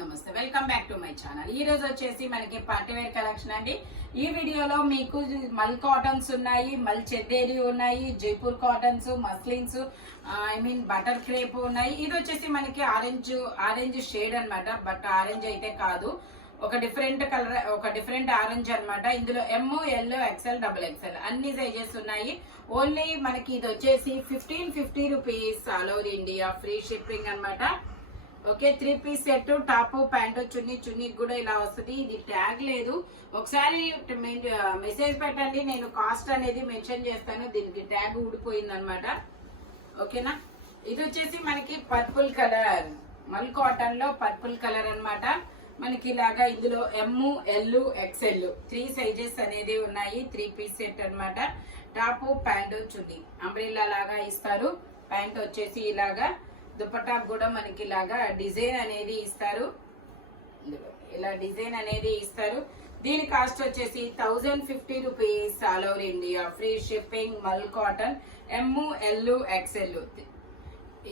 నమస్తే welcome back to my channel. ఈ రోజు వచ్చేసి మనకి పార్టీ వేర్ కలెక్షన్ అండి. ఈ వీడియోలో మీకు మల్ కాటన్స్ ఉన్నాయి, మల్ చెద్దేరి ఉన్నాయి, Jaipur cottons, muslins, butter crepe ఉన్నాయి. ఇది వచ్చేసి మనకి ఆరెంజ్ షేడ్ అన్నమాట. బట్ ఆరెంజ్ అయితే కాదు, ఒక డిఫరెంట్ కలర్, ఒక డిఫరెంట్ ఆరెంజ్ అన్నమాట. ఇందులో M, L, XL, double XL అన్ని సైజెస్ ఉన్నాయి. ఓన్లీ మనకి ఇది వచ్చేసి 1550 rupees all over India, free shipping అన్నమాట. Okay, 3 piece set, top, pant, chunni కూడా ఇలా వస్తుంది. ఇది ట్యాగ్ లేదు, ఒకసారి మెసేజ్ పెట్టండి, నేను కాస్ట్ అనేది మెన్షన్ చేస్తాను. దీనికి ట్యాగ్ ఊడిపోయింది అనమాట. ఓకేనా, ఇది వచ్చేసి మనకి పర్పుల్ కలర్, మల్ కాటన్ లో పర్పుల్ కలర్ అన్నమాట. మనకి ఇలాగా ఇందులో ఎమ్, ఎల్, ఎక్స్ఎల్ 3 సైజెస్ అనేది ఉన్నాయి. 3 పీస్ సెట్ అన్నమాట. టాప్, ప్యాంట్, చున్నీ అంబ్రెల్లా లాగా ఇస్తారు. ప్యాంట్ వచ్చేసి ఇలాగా, దుపట్టా కూడా మనకి ఇలాగా డిజైన్ అనేది ఇస్తారు. ఇలా డిజైన్ అనేది ఇస్తారు. దీని కాస్ట్ వచ్చేసి 1050 rupees all over India, free shipping. మల్ కాటన్ ఎమ్, ఎల్, ఎక్స్ఎల్.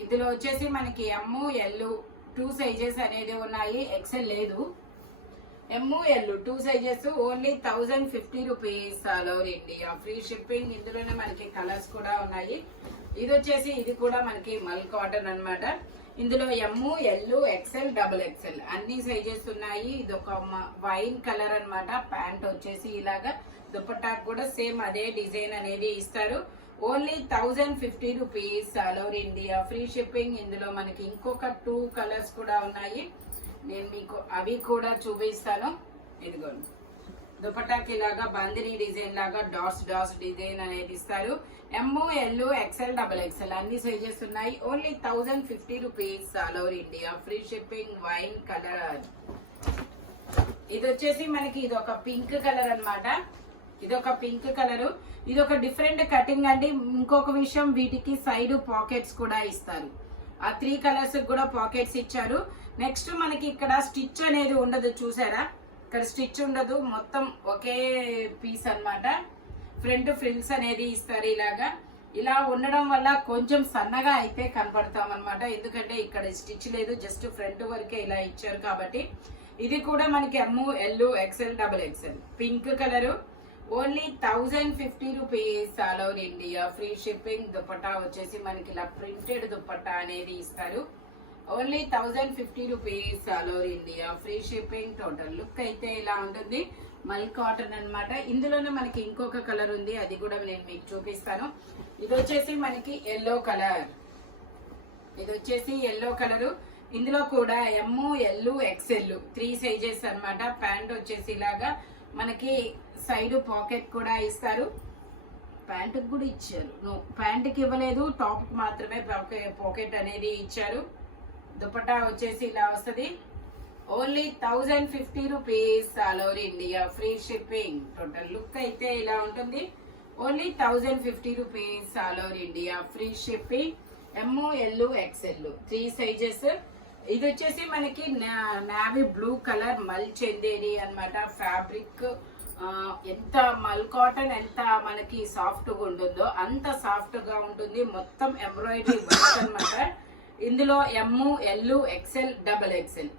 ఇందులో వచ్చేసి మనకి ఎమ్, ఎల్ 2 సైజెస్ అనేది ఉన్నాయి, ఎక్స్ఎల్ లేదు. M, L 2 sizes, only 1050 rupees all over India, free shipping. ఇందులోనే మనకి కలర్స్ కూడా ఉన్నాయి. ఇది వచ్చేసి ఇది కూడా మనకి మల్ కాటన్ అన్నమాట. ఇందులో M, L, XL, double XL అన్ని సైజెస్ ఉన్నాయి. ఇది ఒక వైన్ కలర్ అన్నమాట. ప్యాంట్ వచ్చేసి ఇలాగా, దుపట్టా కూడా సేమ్ అదే డిజైన్ అనేది ఇస్తారు. Only 1050 rupees all over India, free shipping. ఇందులో మనకి ఇంకొక 2 కలర్స్ కూడా ఉన్నాయి, నేను మీకు అవి కూడా చూపిస్తాను. ఇదిగోండి, దుపట్టాకి ఇలాగా బాందిని డిజైన్ లాగా డాట్స్ డిజైన్ అనేది ఇస్తారు. ఎమ్, ఎల్, ఎక్స్ఎల్, డబుల్ ఎక్స్ఎల్ అన్ని సైజెస్ ఉన్నాయి. Only 1050 rupees all over India, free shipping. Wine colour, ఇది వచ్చేసి మనకి ఇది ఒక పింక్ కలర్ అన్నమాట. ఇది ఒక పింక్ కలర్, ఇది ఒక డిఫరెంట్ కటింగ్ అండి. ఇంకొక విషయం, వీటికి సైడ్ పాకెట్స్ కూడా ఇస్తారు. ఆ 3 కలర్స్ కూడా పాకెట్స్ ఇచ్చారు. నెక్స్ట్ మనకి ఇక్కడ స్టిచ్ అనేది ఉండదు, చూసారా? ఇక్కడ స్టిచ్ ఉండదు, మొత్తం ఒకే పీస్ అన్నమాట. ఫ్రంట్ ఫ్రిల్స్ అనేది ఇస్తారు. ఇలాగా ఇలా ఉండడం వల్ల కొంచెం సన్నగా అయితే కనపడతాం అనమాట, ఎందుకంటే ఇక్కడ స్టిచ్ లేదు, జస్ట్ ఫ్రంట్ వరకే ఇలా ఇచ్చారు కాబట్టి. ఇది కూడా మనకి M, L, XL, double XL pink colour. Only 1050 rupees all over India, free shipping. Dupatta వచ్చేసి మనకి ఇలా ప్రింటెడ్ దుపట్టా అనేది ఇస్తారు. Only 1050 rupees all over India, free shipping. Total look అయితే ఇలా ఉంటుంది. మల్ కాటన్ అన్నమాట. ఇందులోనే మనకి ఇంకొక కలర్ ఉంది, అది కూడా నేను మీకు చూపిస్తాను. ఇది వచ్చేసి మనకి ఎల్లో కలర్, ఇది వచ్చేసి ఎల్లో కలర్. ఇందులో కూడా ఎమ్, ఎల్, ఎక్స్ఎల్ 3 సైజెస్ అన్నమాట. ప్యాంట్ వచ్చేసి ఇలాగా మనకి సైడ్ పాకెట్ కూడా ఇస్తారు. ప్యాంట్ కూడా ఇచ్చారు, ప్యాంట్కి ఇవ్వలేదు, టాప్ కి మాత్రమే పాకెట్ అనేది ఇచ్చారు. దుపట్టా వచ్చేసి ఇలా వస్తుంది. Only 1050 rupees all over India, free shipping. Total look అయితే ఇలా ఉంటుంది. Only 1050 rupees all over India, free shipping. M, L, XL 3 sizes. ఇది వచ్చేసి మనకి నావీ బ్లూ కలర్, మల్ చందేరి అన్నమాట. ఫ్యాబ్రిక్ ఎంత మల్ కాటన్ ఎంత మనకి సాఫ్ట్ గా ఉంటుందో అంత సాఫ్ట్ గా ఉంటుంది. మొత్తం ఎంబ్రాయిడరీ వర్క్ అన్నమాట. ఇందులో M, L, XL, double XL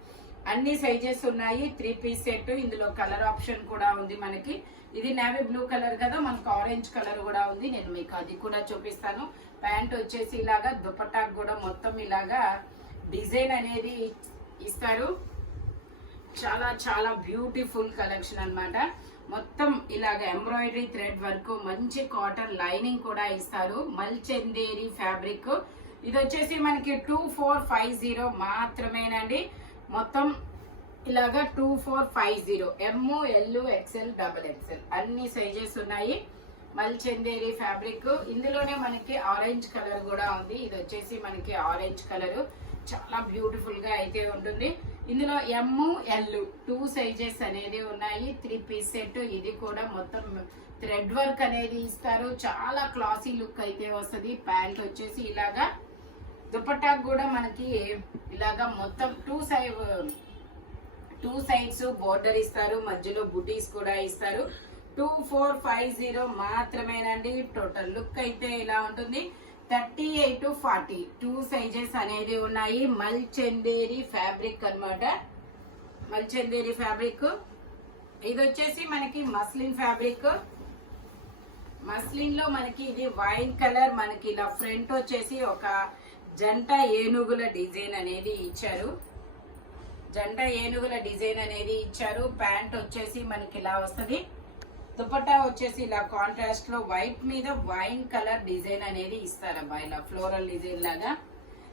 అన్ని సైజెస్ ఉన్నాయి. 3 పీస్ సెట్. ఇందులో కలర్ ఆప్షన్ కూడా ఉంది మనకి. ఇది నేవీ బ్లూ కలర్ కదా, మనకు ఆరెంజ్ కలర్ కూడా ఉంది, నేను మీకు అది కూడా చూపిస్తాను. ప్యాంట్ వచ్చేసి ఇలాగా, దుపట్టా కూడా మొత్తం ఇలాగా డిజైన్ అనేది ఇస్తారు. చాలా చాలా బ్యూటిఫుల్ కలెక్షన్ అన్నమాట. మొత్తం ఇలాగ ఎంబ్రాయిడరీ థ్రెడ్ వర్క్, మంచి కాటన్ లైనింగ్ కూడా ఇస్తారు. మల్ చందేరి ఫ్యాబ్రిక్. ఇది వచ్చేసి మనకి 2450 మాత్రమేనండి. మొత్తం ఇలాగా 2450. ఎమ్, ఎల్, ఎక్స్ఎల్, డబుల్ ఎక్స్ఎల్ అన్ని సైజెస్ ఉన్నాయి. మల్ చందేరి ఫ్యాబ్రిక్. ఇందులోనే మనకి ఆరెంజ్ కలర్ కూడా ఉంది. ఇది వచ్చేసి మనకి ఆరెంజ్ కలర్, చాలా బ్యూటిఫుల్ గా అయితే ఉంటుంది. ఇందులో ఎమ్, ఎల్ 2 సైజెస్ అనేది ఉన్నాయి. 3 పీస్ సెట్. ఇది కూడా మొత్తం థ్రెడ్ వర్క్ అనేది ఇస్తారు. చాలా క్లాసీ లుక్ అయితే వస్తుంది. ప్యాంట్ వచ్చేసి ఇలాగా, దుపట్టా కూడా మనకి ఇలాగా మొత్తం 2 సైడ్స్ బోర్డర్ ఇస్తారు, మధ్యలో బుటీస్ కూడా ఇస్తారు. 2450 మాత్రమేనండి. టోటల్ లుక్ అయితే ఇలా ఉంటుంది. 38 to 40 2 సైజెస్ అనేది ఉన్నాయి. మల్ చందేరి ఫ్యాబ్రిక్ అన్నమాట. మల్చందేరి ఫ్యాబ్రిక్. ఇది వచ్చేసి మనకి మస్లిన్ ఫ్యాబ్రిక్. మస్లిన్ లో మనకి ఇది వైన్ కలర్, మనకి ఇలా ఫ్రంట్ వచ్చేసి ఒక జంట ఏనుగుల డిజైన్ అనేది ఇచ్చారు. జంట ఏనుగుల డిజైన్ అనేది ఇచ్చారు. ప్యాంట్ వచ్చేసి మనకి ఇలా వస్తుంది. దుపట్టా వచ్చేసి ఇలా కాంట్రాస్ట్ లో వైట్ మీద వైన్ కలర్ డిజైన్ అనేది ఇస్తారబ్బా, ఇలా ఫ్లోరల్ డిజైన్ లాగా.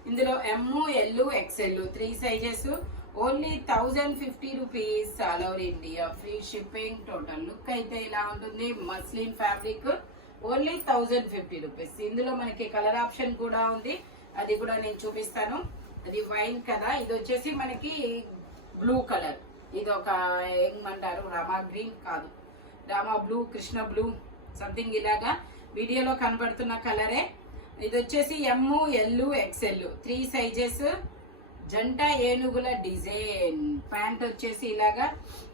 ఇందులో ML XL 3 sizes. Only 1050 rupees, all over India free shipping. Total look అయితే ఇలా ఉంటుంది. Muslin fabric only 1050 rupees. ఇందులో మనకి కలర్ ఆప్షన్ కూడా ఉంది, అది కూడా నేను చూపిస్తాను. అది వైన్ కదా. ఇది వచ్చేసి మనకి బ్లూ కలర్. ఇది ఒక ఏమంటారు, రామా గ్రీన్ కాదు, Rama blue, Krishna blue something ఇలాగా వీడియోలో కనబడుతున్న కలరే. ఇది వచ్చేసి ML XL 3 సైజెస్. జంట ఏనుగుల డిజైన్. ప్యాంట్ వచ్చేసి ఇలాగా,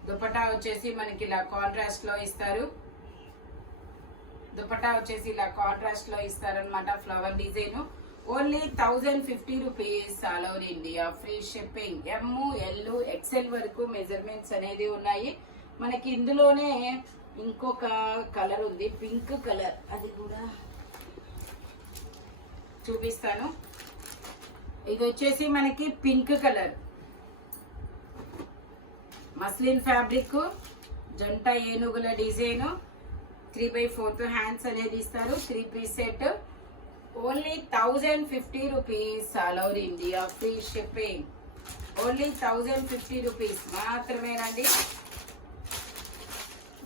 దుపట్టా వచ్చేసి మనకి ఇలా కాంట్రాస్ట్ లో ఇస్తారు. దుపట్టా వచ్చేసి ఇలా కాంట్రాస్ట్ లో ఇస్తారనమాట, flower design. Only 1050 rupees, all over India free shipping. ML XL వరకు మెజర్మెంట్స్ అనేది ఉన్నాయి మనకి. ఇందులోనే ఇంకొక కలర్ ఉంది, పింక్ కలర్, అది కూడా చూపిస్తాను. ఇది వచ్చేసి మనకి పింక్ కలర్ మస్లిన్ ఫ్యాబ్రిక్, జంట ఏనుగుల డిజైన్. 3/4 హ్యాండ్స్ అనేది ఇస్తారు. 3 piece set. Only 1050 rupees, all over India free shipping. Only 1050 rupees మాత్రమేనండి.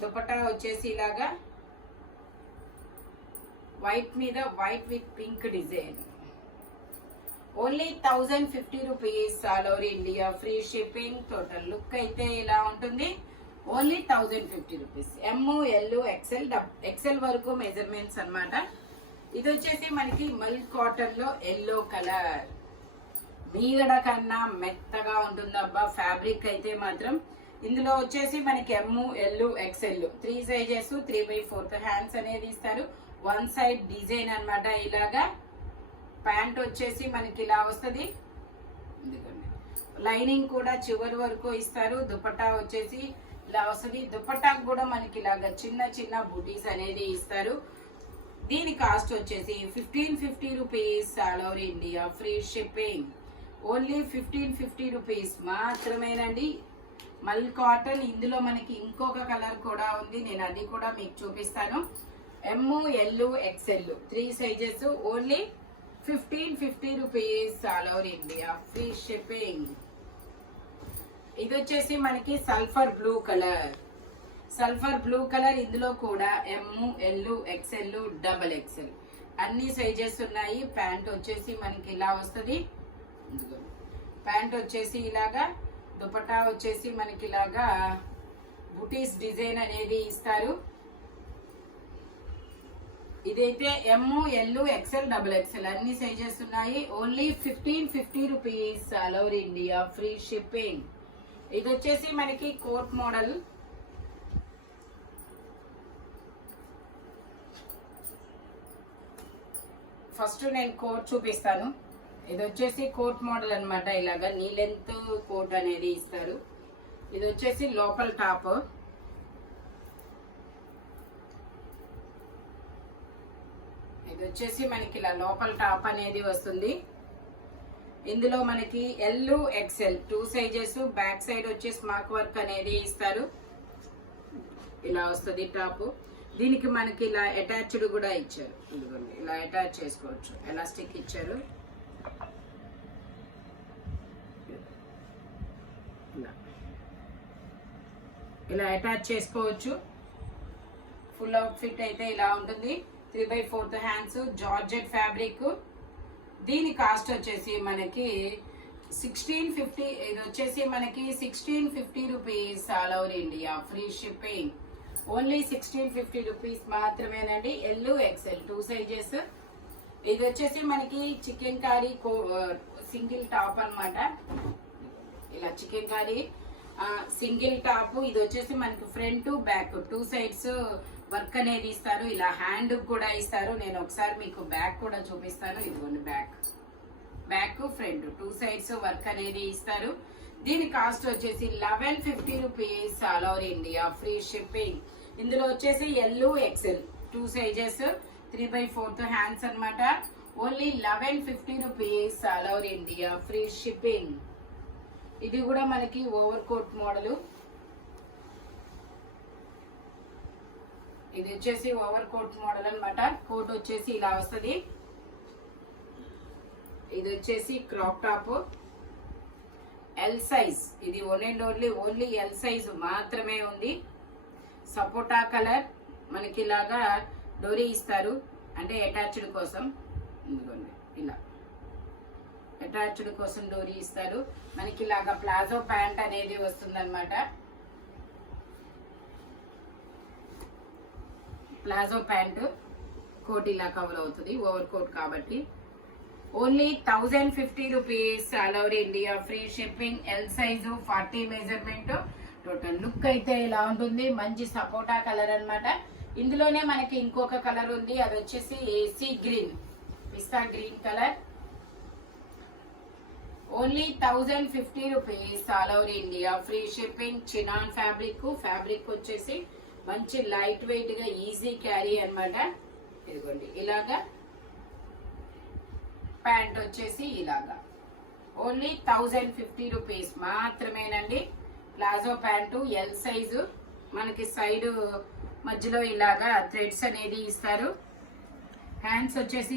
దుపట్టా వచ్చేసి ఇలాగా వైట్ మీద white with pink design. Only 1050 rupees, all over India free shipping. Total look అయితే ఇలా ఉంటుంది. Only 1050 rupees. ML XL వరకు మెజర్మెంట్స్ అన్నమాట. ఇది వచ్చేసి మనకి మల్ కాటన్ లో ఎల్లో కలర్. మీగడ కన్నా మెత్తగా ఉంటుందబ్బా ఫ్యాబ్రిక్ అయితే మాత్రం. ఇందులో వచ్చేసి మనకి ML XL 3 సైజెస్. 3/4 హ్యాండ్స్ అనేది ఇస్తారు. వన్ సైడ్ డిజైన్ అన్నమాట ఇలాగా. ప్యాంట్ వచ్చేసి మనకి ఇలా వస్తుంది. లైనింగ్ కూడా చివరి వరకు ఇస్తారు. దుపట్టా వచ్చేసి ఇలా వస్తుంది. దుపట్టాకు కూడా మనకి ఇలాగా చిన్న చిన్న బూటీస్ అనేది ఇస్తారు. దీని కాస్ట్ వచ్చేసి 1550 rupees, all over India free shipping. Only 1550 rupees మాత్రమేనండి. మల్ కాటన్. ఇందులో మనకి ఇంకొక కలర్ కూడా ఉంది, నేను అది కూడా మీకు చూపిస్తాను. ML XL 3 sizes. Only 1550 rupees, all over India free shipping. ఇది వచ్చేసి మనకి sulphur blue colour. Sulphur blue colour. ఇందులో కూడా ML XL XXL అన్ని సైజెస్ ఉన్నాయి. ప్యాంట్ వచ్చేసి మనకి ఇలా వస్తుంది. ప్యాంట్ వచ్చేసి ఇలాగా, దుపట్టా వచ్చేసి మనకి ఇలాగా బుటీస్ డిజైన్ అనేది ఇస్తారు. ఇదైతే ML XL XXL అన్ని సైజెస్ ఉన్నాయి. Only 1550 rupees, all over India free shipping. ఇది వచ్చేసి మనకి కోట్ మోడల్. ఫస్ట్ నేను కోట్ చూపిస్తాను. ఇది వచ్చేసి కోట్ మోడల్ అన్నమాట. ఇలాగా నీ లెంత్ కోట్ అనేది ఇస్తారు. ఇది వచ్చేసి లోపల టాప్. ఇది వచ్చేసి మనకి ఇలా లోపల టాప్ అనేది వస్తుంది. ఇందులో మనకి L XL 2 sizes. Back side వచ్చి స్మాక్ వర్క్ అనేది ఇస్తారు. ఇలా వస్తుంది టాప్. దీనికి మనకి ఇలా అటాచ్డ్ కూడా ఇచ్చారు. ఇలా అటాచ్ చేసుకోవచ్చు. ఎలాస్టిక్ ఇచ్చారు. ఇలా అటాచ్ చేసుకోవచ్చు. ఫుల్ అవుట్ ఫిట్ అయితే ఇలా ఉంటుంది. 3/4 హ్యాండ్స్. Georgette fabric. దీని కాస్ట్ వచ్చేసి మనకి 1650. ఇది వచ్చేసి మనకి 1650 rupees, all over India free shipping. Only 1650 rupees మాత్రమేనండి. L XL 2 sizes. ఇది వచ్చేసి మనకి చికెన్ కర్రీ సింగిల్ టాప్ అన్నమాట. ఇలా చికెన్ కర్రీ సింగిల్ టాప్. ఇది వచ్చేసి మనకి ఫ్రంట్ బ్యాక్ 2 సైడ్స్ వర్క్ అనేది ఇస్తారు. ఇలా హ్యాండ్ కూడా ఇస్తారు. నేను ఒకసారి మీకు బ్యాక్ కూడా చూపిస్తాను. ఇదిగోండి బ్యాక్ ఫ్రంట్ 2 సైడ్స్ వర్క్ అనేది ఇస్తారు. దీని కాస్ట్ వచ్చేసి 1150 rupees all over India, free shipping. ఇందులో వచ్చేసి ఎల్ ఎక్సెల్ 2 సైజెస్, 3/4 హ్యాండ్స్ అన్నమాట. Only 1150 rupees all over India, free shipping. ఇది కూడా మనకి ఓవర్ కోట్ మోడల్. ఇది వచ్చేసి ఓవర్ కోట్ మోడల్ అన్నమాట. కోట్ వచ్చేసి ఇలా వస్తుంది. ఇది వచ్చేసి క్రాప్ టాప్ ఎల్ సైజ్. ఇది ఓన్లీ ఎల్ సైజ్ మాత్రమే ఉంది. సపోటా కలర్. మనకి ఇలాగా డోరీ ఇస్తారు, అంటే అటాచ్డ్ కోసం. ఇదిగోండి ఇలా అటాచ్డ్ కోసం డోరీ ఇస్తారు. మనకి ఇలాగా ప్లాజో ప్యాంట్ అనేది వస్తుందన్నమాట. ప్లాజో ప్యాంట్ కోట్ ఇలా కవర్ అవుతుంది, ఓవర్ కోట్ కాబట్టి. Only 1050 rupees all over India, free shipping. L size 40 measurement. Total look అయితే ఇలా ఉంటుంది. మంచి సపోటా కలర్ అన్నమాట. ఇందులోనే మనకి ఇంకొక కలర్ ఉంది, అది వచ్చేసి sea green, pista green colour. Only 1050 rupees all over India, free shipping. Chinon fabric వచ్చేసి మంచి లైట్ వెయిట్ గా ఈజీ క్యారీ అన్నమాట. ఇదిగోండి ఇలాగా. ప్యాంట్ వచ్చేసి ఇలాగా. ఓన్లీ 1050 రూపీస్ మాత్రమేనండి. Palazzo pant L size. మనకి సైడ్ మధ్యలో ఇలాగా థ్రెడ్స్ అనేది ఇస్తారు. హ్యాండ్స్ వచ్చేసి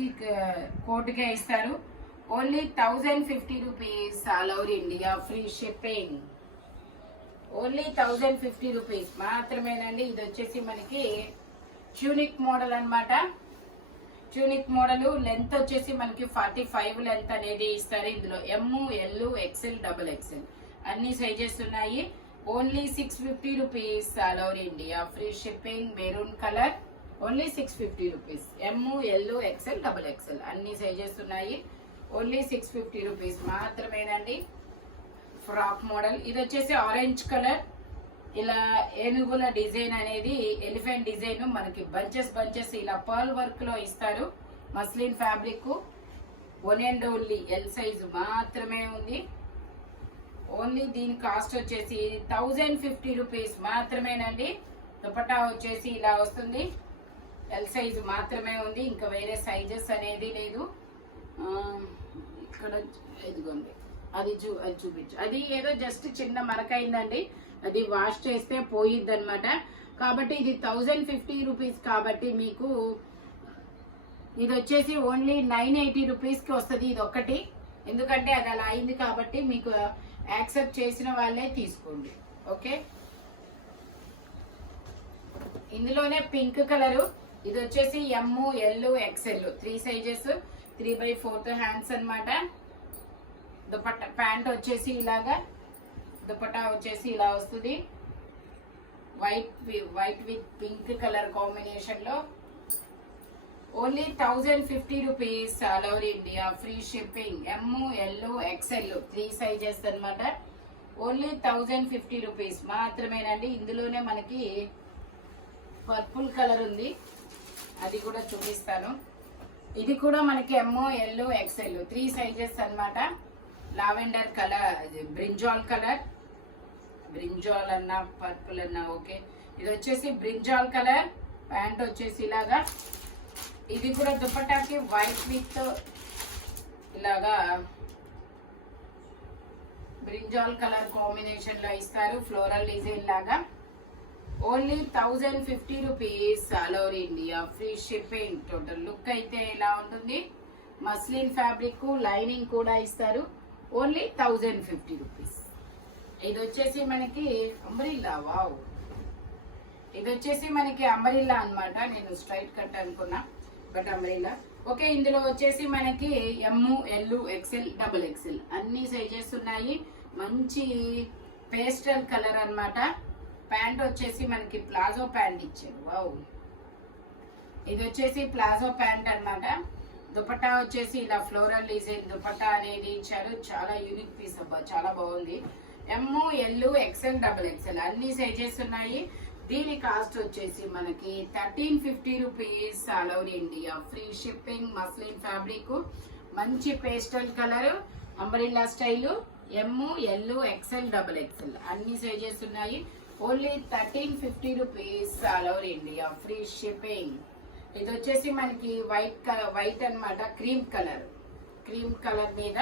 కోట్గా ఇస్తారు. Only 1050 rupees all over India, free shipping. Only 1050 rupees మాత్రమేనండి. ఇది వచ్చేసి మనకి ట్యూనిక్ మోడల్ అన్నమాట. ట్యూనిక్ మోడల్ లెంత్ వచ్చేసి మనకి 45 లెంత్ అనేది ఇస్తారు. ఇందులో ఎమ్, ఎల్, ఎక్సెల్, XXL అన్ని సైజెస్ ఉన్నాయి. Only 650 rupees all over India, free shipping. Maroon colour. Only 650 rupees. M, L, XL, XXL అన్ని సైజెస్ ఉన్నాయి. ఓన్లీ 650 రూపీస్ మాత్రమేనండి. Frock model. ఇది వచ్చేసి ఆరెంజ్ కలర్. ఇలా ఏనుగుల డిజైన్ అనేది ఎలిఫెంట్ డిజైన్ మనకి బంచెస్ ఇలా పర్ల్ వర్క్ లో ఇస్తారు. Muslin fabric. Only L size మాత్రమే ఉంది. ఓన్లీ దీని కాస్ట్ వచ్చేసి 1050 రూపీస్ మాత్రమేనండి. దుపట్టా వచ్చేసి ఇలా వస్తుంది. ఎల్ సైజు మాత్రమే ఉంది, ఇంకా వేరే సైజెస్ అనేది లేదు. ఇక్కడ ఇదిగోండి అది చూపించు. అది ఏదో జస్ట్ చిన్న మరకైందండి, అది వాష్ చేస్తే పోయిద్ది అనమాట. కాబట్టి ఇది 1050 రూపీస్ కాబట్టి మీకు ఇది వచ్చేసి ఓన్లీ 980 రూపీస్కి వస్తుంది. ఇది ఒక్కటి, ఎందుకంటే అది అలా అయింది కాబట్టి మీకు యాక్సెప్ట్ చేసిన వాళ్ళే తీసుకోండి. ఓకే. ఇందులోనే పింక్ కలరు. ఇది వచ్చేసి M, L, XL 3 sizes, 3/4 hands అన్నమాట. దుపట్టా ప్యాంట్ వచ్చేసి ఇలాగా. దుపట్టా వచ్చేసి ఇలా వస్తుంది. White with pink colour combination లో. Only 1050 rupees all over India, free shipping. M, L, XL 3 sizes అన్నమాట. ఓన్లీ 1050 రూపీస్ మాత్రమేనండి. ఇందులోనే మనకి పర్పుల్ కలర్ ఉంది, అది కూడా చూపిస్తాను. ఇది కూడా మనకి ఎమ్, ఎల్, XL 3 సైజెస్ అన్నమాట. Lavender colour, brinjal colour. Brinjal అన్నా పర్పుల్ అన్నా ఓకే. ఇది వచ్చేసి బ్రింజాల్ కలర్. ప్యాంట్ వచ్చేసి ఇలాగా. ఇది కూడా దుపట్టాకి వైట్ విత్ ఇలాగా బ్రింజాల్ కలర్ కాంబినేషన్ లో ఇస్తారు, ఫ్లోరల్ డిజైన్ లాగా. Only 1050 rupees all over India, free shipping. Total look అయితే ఇలా ఉంటుంది. మస్లిన్ ఫ్యాబ్రిక్, లైనింగ్ కూడా ఇస్తారు. Only 1050 rupees. ఇది వచ్చేసి మనకి అంబ్రిల్లా. వావ్, ఇది వచ్చేసి మనకి అంబ్రిల్లా అన్నమాట. నేను స్ట్రైట్ కట్ అనుకున్నా, బట్ అంబ్రిల్లా. ఓకే. ఇందులో వచ్చేసి మనకి ఎమ్, ఎల్, XL, XXL అన్ని సైజెస్ ఉన్నాయి. మంచి పేస్టల్ కలర్ అన్నమాట. ప్యాంట్ వచ్చేసి మనకి ప్లాజో ప్యాంట్ ఇచ్చారు. వావ్, ఇది వచ్చేసి ప్లాజో ప్యాంట్ అన్నమాట. దుపట్టా వచ్చేసి ఇలా ఫ్లోరల్ డిజైన్ దుపట్టా అనేది ఇచ్చారు. చాలా యూనిక్ పీస్ అబ్బా, చాలా బాగుంది. ఎమ్, ఎల్, XL, XXL అన్ని సైజెస్ ఉన్నాయి. దీని కాస్ట్ వచ్చేసి మనకి 1350 rupees all over India, free shipping. Muslin fabric, మంచి పేస్టల్ కలర్, అంబ్రిల్లా స్టైల్. ఎమ్, ఎల్, ఎక్స్ఎల్, డబుల్ ఎక్స్ఎల్ అన్ని సైజెస్ ఉన్నాయి. Only 1350 rupees all over India, free shipping. ఇది వచ్చేసి మనకి వైట్ అన్నమాట, క్రీమ్ కలర్ మీద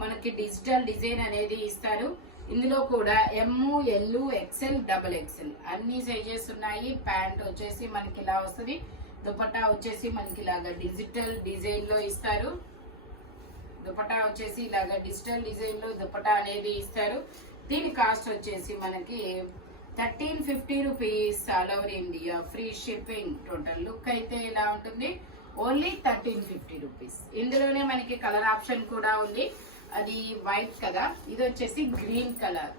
మనకి డిజిటల్ డిజైన్ అనేది ఇస్తారు. ఇందులో కూడా ఎమ్, ఎల్, ఎక్స్ఎల్, డబుల్ ఎక్స్ఎల్ అన్ని సైజెస్ ఉన్నాయి. ప్యాంట్ వచ్చేసి మనకి ఇలా వస్తుంది. దుపట్టా వచ్చేసి మనకి ఇలాగా డిజిటల్ డిజైన్ లో ఇస్తారు. దుపట్టా వచ్చేసి ఇలాగా డిజిటల్ డిజైన్ లో దుపట్టా అనేది ఇస్తారు. దీని కాస్ట్ వచ్చేసి మనకి 1350 rupees all over India, free shipping. Total look అయితే ఇలా ఉంటుంది. Only 1350 rupees. ఇందులోనే మనకి కలర్ ఆప్షన్ కూడా ఉంది. అది వైట్ కదా, ఇది వచ్చేసి గ్రీన్ కలర్.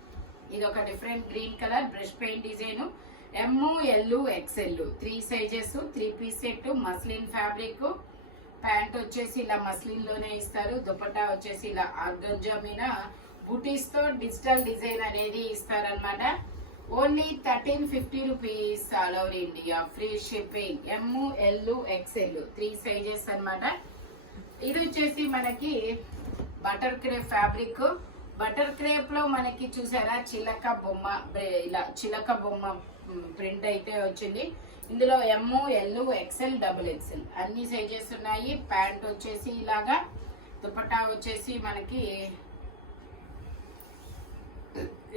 ఇది ఒక different green colour, brush paint design. M, L, XL 3 sizes, 3 piece set, muslin fabric. Pant వచ్చేసి ఇలా మస్లిన్ లోనే ఇస్తారు. దుపట్టా వచ్చేసి ఇలా ఆర్గంజా మీద బూటీస్ తో డిజిటల్ డిజైన్ అనేది ఇస్తారనమాట. Only 1350 rupees all over India, free shipping. M, L, XL 3 sizes అన్నమాట. ఇది వచ్చేసి మనకి butter crepe fabric. Butter crepe లో మనకి చూసారా చిలక బొమ్మ, ఇలా చిలక బొమ్మ ప్రింట్ అయితే వచ్చింది. ఇందులో M, L, XL, double XL అన్ని సైజెస్ ఉన్నాయి. ప్యాంట్ వచ్చేసి ఇలాగా, దుపట్టా వచ్చేసి మనకి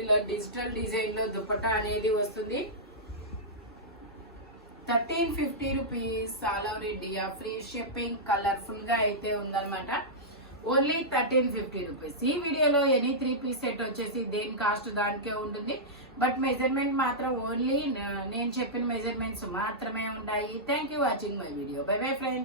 ఇలా డిజిటల్ డిజైన్ లో దుపట్టా అనేది వస్తుంది. 1350 rupees all over India, free shipping. Colourful గా అయితే ఉందన్నమాట. Only 1350 rupees. ఈ వీడియోలో ఎనీ 3 పీస్ సెట్ వచ్చేసి దేని కాస్ట్ దానికే ఉంటుంది. బట్ మెజర్మెంట్ మాత్రం ఓన్లీ నేను చెప్పిన మెజర్మెంట్స్ మాత్రమే ఉంటాయి. Thank you watching my video. By bye friends.